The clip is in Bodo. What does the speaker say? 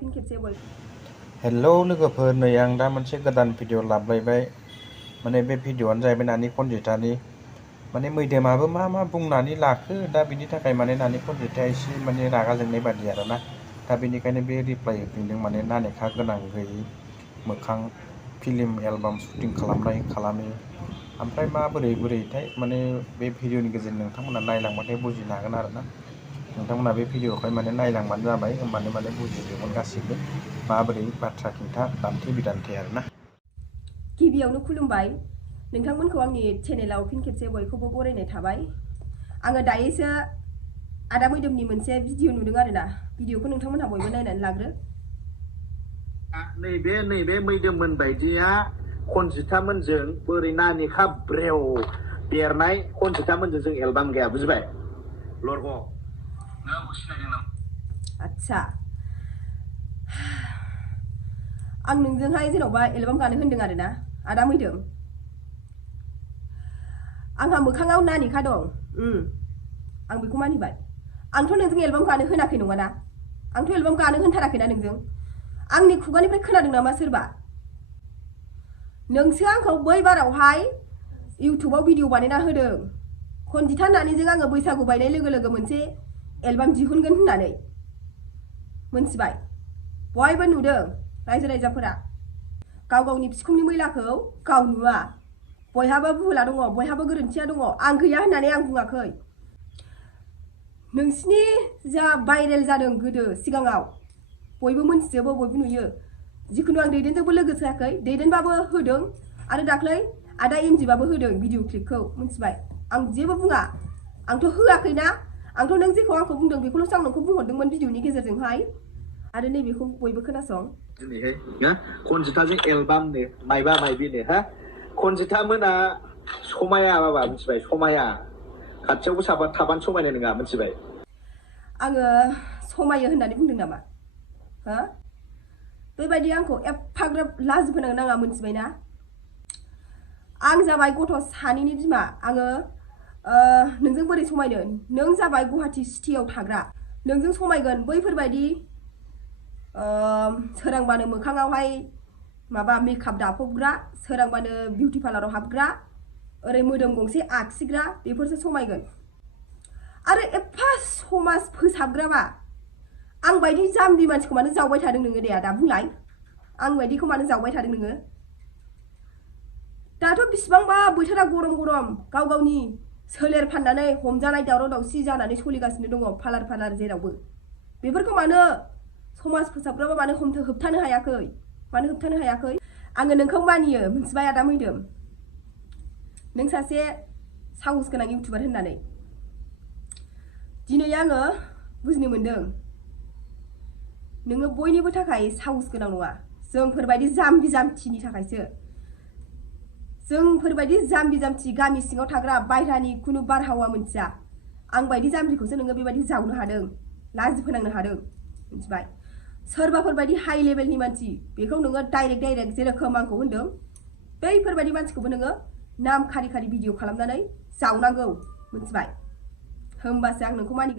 फिन खेबसे बय हेलौ लोगोफोर, नै आं दा मोनसे गोदान भिडिअ लाबोलायबाय। माने बे भिडिअआनो जाहैबाय नानि कनजितानि। माने मैदोमाबो मा बुंनानै लाखो, दा बिनि थाखाय माने नानि कनजिताया एसे माने रागा जोंनाय बादि आरोना। दा बेनिखायनो बे रिप्लाइ होफिनदों, माने नानेखा गोनां गैयि मोखां फिल्म एलबाम शुटिं खालामो। ओमफ्राय बोरैथाय माने बे भिडिअनि गेजेरजों नोंथांमोना नायलांबाथाय बुजिनो हागोन आरोना। नोंथांमोना बे भिडिअखौहाय माने नायलांबानो जाबाय, होमबानो माने बुजिजोबगोन गासिबो माबोरै बाथ्रा खिन्था दान्थे बिदान्थे आरोना। गिबियावनो खुलुमबाय नोंथांमोनखौ आंनि चेनेलाव फिन खेबसे बयखौबो बरायनाय थाबाय। आङो दायोसो आदा मैदोमनि मोनसे भिडिअ नुदों आरोना। भिडिअखौ नोंथांमोनहा बयबो नायनानै लाग्रो। नैबे मैदोममोन बायदिया कनजितामोनजों बोरै नानेखा ब्रेव बेरनाय कनजितामोनजों जों एलबाम गैया, बुजिबाय? लरग' नों आंखौ सिनायदों नामा? आच्छा, आं नोंजोंहाय जेन'बा एलबाम गानो होनदों आरोना आदा मैदोम। आंहा मोखाङाव नानेखा दं, आं बेखौ मानिबाय। आंथ' नोंजों एलबाम गानो होनाखै नङाना, आंथ' एलबाम गानो होनथाराखैना नोंजों। आंनि खुगानिफ्राय खोनादों नामा सोरबा? नोंसो आंखौ बै बारावहाय इउटुबाव भिडिअ बानायना होदों, कनजिता नानिजों आङो बैसागु बायनाय लोगो लोगो मोनसे एलबाम दिहुनगोन होननानै। मोनथिबाय? बयबो नुदों रायजो राजाफोरा। गाव गावनि बिखुंनि मैलाखौ गाव नुवा। बयहाबो भुला दङ, बयहाबो गोरोन्थिया दङ। आं गैया होननानै आं बुङाखै। नोंसिनि जा भाइरेल जादों गोदो सिगाङाव, बयबो मोनथिजोबो, बयबो नुयो। जिखुनु आं दैदेनजोंबो लोगो जायाखै, दैदेनबाबो होदों आरो दाख्लै आदा एमजिबाबो होदों भिडिअ क्लिपखौ, मोनथिबाय? आं जेबो बुङा, आंथ' होआखैना। आंथ' नों जेखौ आंखौ बुंदों बेखौल'सो आं नोंखौ बुंहरदोंमोन भिडिअनि गेजेरजोंहाय। आरो नैबेखौ बयबो खोनासं। दिनैहाय ना कनजिताजों एलबामनो माइबा माइबिनो हा कनजिता मोना समाया बाबा, मिथिबाय? समाया खाथियावबो थाबानो समायनाय नङा, मिथिबाय? आङो समायो होननानै बुंदों नामा? हो? बेबायदि आंखौ एफाग्राब लाजि फोनांनो नाङा, मोनथिबायना? आं जाबाय गथ' सानैनि बिमा। आङो नोंजों बोरै समायनो? नों जाबाय गुवाहाटि सिटियाव थाग्रा। नोंजों समायगोन बैफोरबायदि सोरांबानो मोखाङावहाय माबा मेकआप दाफबग्रा, सोरांबानो बिउटि पार्लाराव हाबग्रा, ओरै मोदोम गंसे आखिग्रा, बेफोरसो समायगोन। आरो एफा समाज फोसाबग्राबा आं बायदि जाम्बि मानसिखौ मानो जावबाय थादों नोङो दे आदा, बुंलाय? आं बायदिखौ मानो जावबाय थादों नोङो? दाथ' बिसिबांबा बोथोरा गरम गरम, गाव गावनि सोलेर फाननानै हमजानाय दावराव दावसि जानानै सोलिगासिनो दङ पार्लार जेरावबो। बेफोरखौ मानो समाज फोसाबग्राबा मानो होबथानो हायाखै? मानो होबथानो हायाखै? आङो नोंखौ मानियो, मोनथिबाय आदा मैदोम? नों सासे साहस गोनां इउटुबार होननानै। दिनै आङो बुजिनो मोनदों नोङो बयनिबो थाखाय साहस गोनां नङा। जोंफोरबायदि जाम्बि जाम्थिनि थाखायसो। जोंफोरबायदि जाम्बि जाम्थि गामि सिङाव थाग्रा, बायह्रानि खुनु बारहावा मोनथिया, आं बायदि जाम्बिखौसो नोङो बेबायदि जावनो हादों, लाजि फोनांनो हादों, मिथिबाय? सोरबाफोरबायदि हाइ लेभेलनि मानसि, बेखौ नोङो डाइरेक्ट जेरोखोम आंखौ होनदों, बैफोरबायदि मानसिखौबो नोङो नाम खारि भिडिअ खालामनानै जावनांगौ, मिथिबाय? होमबासो आं नोंखौ मानिगोन।